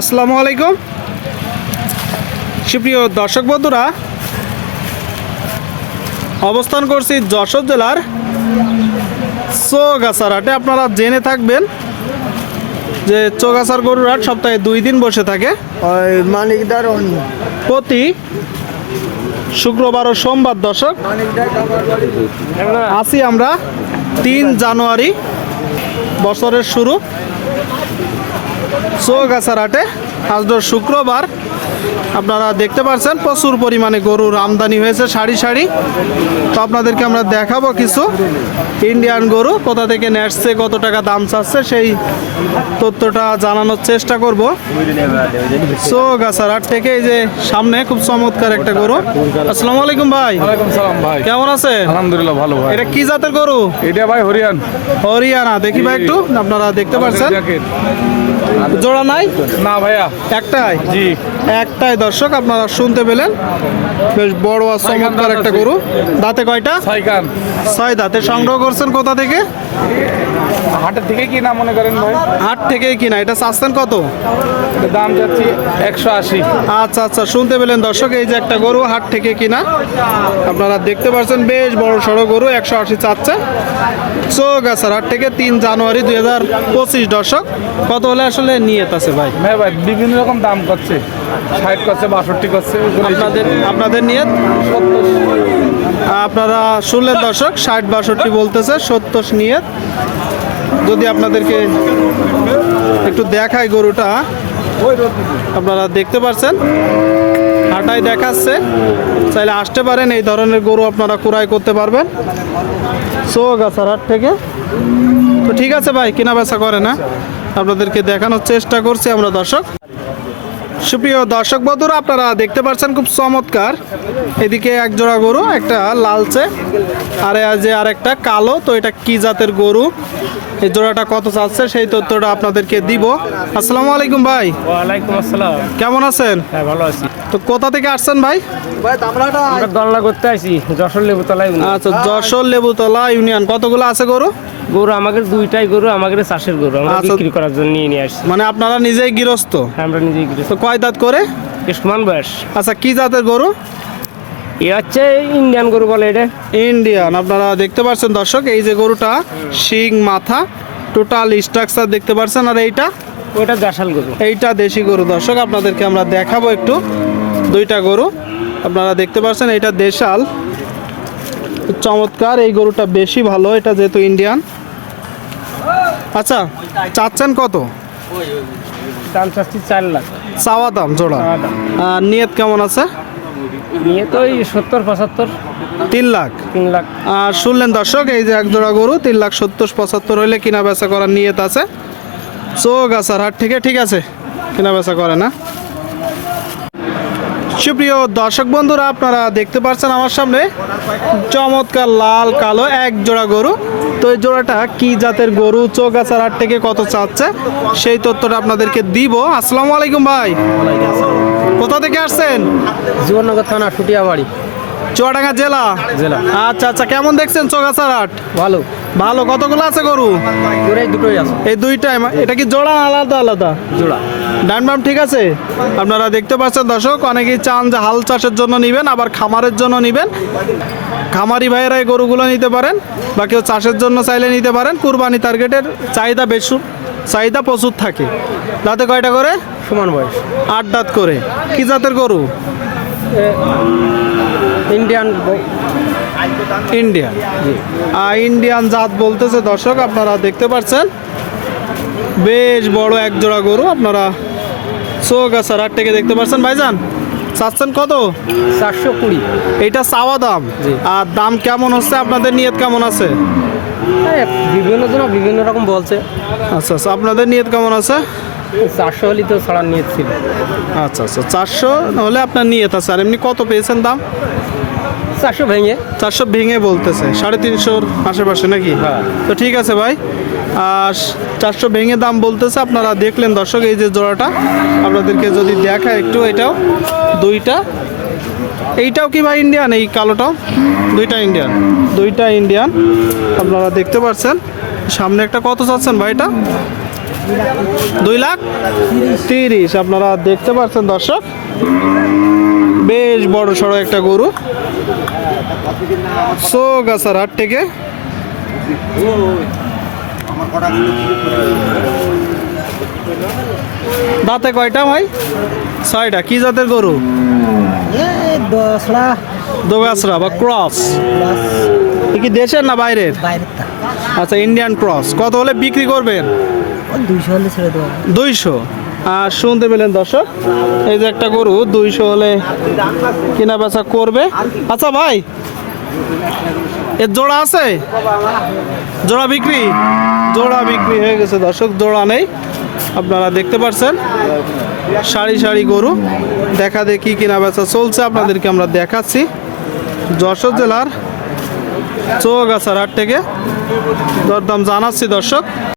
আসসালামু আলাইকুম। সুপ্রিয় দর্শক বন্ধুরা অবস্থান করছি যশোর জেলার চৌগাছার হাটে। আপনারা জেনে থাকবেন যে চৌগাছার গরুর হাট সপ্তাহে দুই দিন বসে থাকে। ওই মানিকদার প্রতি শুক্রবার ও সোমবার দর্শক আছি আমরা তিন জানুয়ারি বছরের শুরু। চৌগাছার হাটে আজ শুক্রবার। আপনারা দেখতে পাচ্ছেন প্রচুর পরিমাণে গরুর আমদানি হয়েছে সারি সারি। তো আপনাদেরকে আমরা দেখাবো কিছু। ইন্ডিয়ান গরু কোথা থেকে নেসছে কত টাকা দাম চাচ্ছে সেই তথ্যটা জানানোর চেষ্টা করব। চৌগাছার হাট থেকে এই যে সামনে খুব চমৎকার একটা গরু। আসসালামু আলাইকুম ভাই। ভাই। কেমন আছেন? আলহামদুলিল্লাহ ভালো ভাই। এটা কি জাতের গরু? এটা ভাই হরিয়ান। হরিয়ানা। দেখি ভাই একটু আপনারা দেখতে পাচ্ছেন। জোড়া নাই? না ভাইয়া। একটাই? জি। একটাই দর্শক আপনারা শুনতে পেলেন। বেশ বড় আর চমৎকার একটা গরু। দাঁতে কয়টা? সাইকান ছয় দাঁতে। সংগ্রহ করছেন কোথা থেকে? হাটের থেকে কি না মনে করেন ভাই? হাট থেকেই কিনা। এটা চাচ্ছেন কত? দাম যাচ্ছি একশো আশি। আচ্ছা আচ্ছা। শুনতে পেলেন দর্শক এই যে একটা গরু হাট থেকে কিনা। আপনারা দেখতে পাচ্ছেন বেশ বড় সড়ো গরু একশো আশি চাচ্ছে। চৌগাছার হাট থেকে তিন জানুয়ারি দুই হাজার পঁচিশ দর্শক। কত হলে আসলে নিয়ত আছে ভাই। ভাই ভাই বিভিন্ন রকম দাম করছে। ষাট করছে বাষট্টি করছে আপনাদের আপনাদের নিয়ত? আপনারা শুনলেন দর্শক ষাট বাষট্টি বলতেছে সত্তর নিয়ে যদি আপনাদেরকে একটু দেখায় গরুটা আপনারা দেখতে পারছেন? হাটাই দেখাচ্ছে। চাইলে আসতে পারেন এই ধরনের গরু আপনারা কুড়াই করতে পারবেন। চৌগাছার হাট থেকে তো ঠিক আছে ভাই কেনা বেচা করে না। আপনাদেরকে দেখানোর চেষ্টা করছি আমরা দর্শক। সুপ্রিয় দর্শক বন্ধুরা আপনারা দেখতে পাচ্ছেন খুব চমৎকার। এদিকে এক জোড়া গরু একটা লালচে আর এই যে আরেকটা কালো তো এটা কি জাতের গরু? এই জোড়াটা কত চাচ্ছে সেই তথ্যটা আপনাদেরকে দিব। আসসালামু আলাইকুম ভাই। ওয়ালাইকুম আসসালাম। কেমন আছেন? হ্যাঁ ভালো আছি। তো কোথা থেকে আসছেন ভাই? আমরা দলনা করতে আইছি যশোর লেবুতলায় আচ্ছা যশোর লেবুতলা ইউনিয়ন। কতগুলো আছে গরু? গরু আমাদের দুইটাই গরু আমাদের চাষের গরু আমরা আচ্ছা। বিক্রি করার জন্য নিয়ে নিয়ে আসছি। মানে আপনারা নিজেই গৃহস্থ? হ্যাঁ, আমরা নিজেই গৃহস্থ। কয় দাঁত করে? সমান বয়স। আচ্ছা কি জাতের গরু? এ হচ্ছে ইন্ডিয়ান গরু বলে এটা। ইন্ডিয়ান আপনারা দেখতে পাচ্ছেন দর্শক এই যে গরুটা শিং মাথা টোটাল স্ট্রাকচার দেখতে পাচ্ছেন আর এইটা? ওটা জাসাল গরু। এইটা দেশি গরু। দর্শক আপনাদেরকে আমরা দেখাবো একটু দুইটা গরু। আপনারা দেখতে পাচ্ছেন এটা দেশাল। চমৎকার এই গরুটা বেশি ভালো এটা যেহেতু ইন্ডিয়ান। আচ্ছা চাচ্ছেন কত? দাম চাচ্ছি চার লাখ। চাওয়া দাম জোড়া। নিয়ত কেমন আছে? নিয়ে তো ওই সত্তর পঁচাত্তর। তিন লাখ। তিন লাখ। আর শুনলেন দর্শক এই যে এক জোড়া গরু তিন লাখ সত্তর পঁচাত্তর হইলে কিনা বেচা করার নিয়ত আছে। চোখ আছে হাট থেকে ঠিক আছে কিনা বেচা করে না। সুপ্রিয় দর্শক বন্ধুরা আপনারা দেখতে পাচ্ছেন আমার সামনে চমৎকার লাল কালো এক জোড়া গরু। তো এই জোড়াটা কি জাতের গরু চৌগাছার হাট থেকে কত চাচ্ছে সেই তথ্যটা আপনাদেরকে দিব। আসসালামু আলাইকুম ভাই। কোথা থেকে আসছেন? জীবননগর থানা ফুটিয়া বাড়ি চুয়াডাঙ্গা জেলা? জেলা। আচ্ছা আচ্ছা কেমন দেখছেন চৌগাছার হাট ভালো। ভালো। কতগুলো আছে গরু? গরুই দুটোই আছে। এই দুইটাই এটা কি জোড়া আলাদা আলাদা? জোড়া। ডান বাম ঠিক আছে? আপনারা দেখতে পাচ্ছেন দর্শক অনেকেই চান যে হাল চাষের জন্য নেবেন আবার খামারের জন্য নেবেন। খামারি ভাইয়েরা এই গরুগুলো নিতে পারেন বা কেউ চাষের জন্য চাইলে নিতে পারেন। কুরবানি টার্গেটের চাহিদা বেশি চাহিদা প্রচুর থাকে। দাঁতে কয়টা করে? সমান বয়স। আট দাঁত করে। কি জাতের গরু? Indian Indian. আর ইন্ডিয়ান জাত বলতেছে দর্শক আপনারা দেখতে পাচ্ছেন। বেশ বড় এক জোড়া গরু আপনারা চৌগাছার হাট থেকে দেখতে পাচ্ছেন ভাইজান? চাচ্ছেন কত? চারশো কুড়ি। এটা চাওয়া দাম। আর দাম কেমন হচ্ছে? আপনাদের নিয়ত কেমন আছে? বিভিন্ন জন বিভিন্ন রকম বলছে। আচ্ছা আচ্ছা আপনাদের নিয়ত কেমন আছে? চারশো হলেই তো ছাড়ার নিয়ে ছিল। আচ্ছা আচ্ছা চারশো হলে আপনার নিয়ত আছে। আর এমনি কত পেয়েছেন দাম? চারশো ভেঙে। চারশো ভেঙে বলতেছে সাড়ে তিনশোর আশেপাশে নাকি? হ্যাঁ। তো ঠিক আছে ভাই আর চারশো ভেঙে দাম বলতেছে আপনারা দেখলেন দর্শক এই যে জোড়াটা আপনাদেরকে যদি দেখা একটু এটাও দুইটা। এইটাও কি ভাই ইন্ডিয়ান এই কালোটাও? দুইটা ইন্ডিয়ান দুইটা ইন্ডিয়ান আপনারা দেখতে পাচ্ছেন। সামনে একটা কত চাচ্ছেন ভাই এটা? দুই লাখ তিরিশ আপনারা দেখতে পাচ্ছেন দর্শক। বেশ বড় সড়ো একটা গরু। সোগাছার হাট থেকে। দাঁতে কয়টা ভাই? ছয়টা। কি জাতের গরু? দোগাছরা বা ক্রস। কি দেশের না বাইরের? বাইরের আচ্ছা ইন্ডিয়ান ক্রস। কত হলে বিক্রি করবেন? দুইশো হলে ছেড়ে দেবো। দুইশো। আর শুনতে পেলেন দর্শক, এই যে একটা গরু, দুইশো হলে কেনা বেচা করবে। আচ্ছা ভাই এর জোড়া আছে? জোড়া বিক্রি? জোড়া বিক্রি হয়ে গেছে দর্শক, জোড়া নেই। আপনারা দেখতে পাচ্ছেন সারি সারি গরু। দেখা দেখি কিনা বেচা চলছে, আপনাদেরকে আমরা দেখাচ্ছি। যশোর জেলার চৌগাছার হাট থেকে দরদাম জানাচ্ছি দর্শক।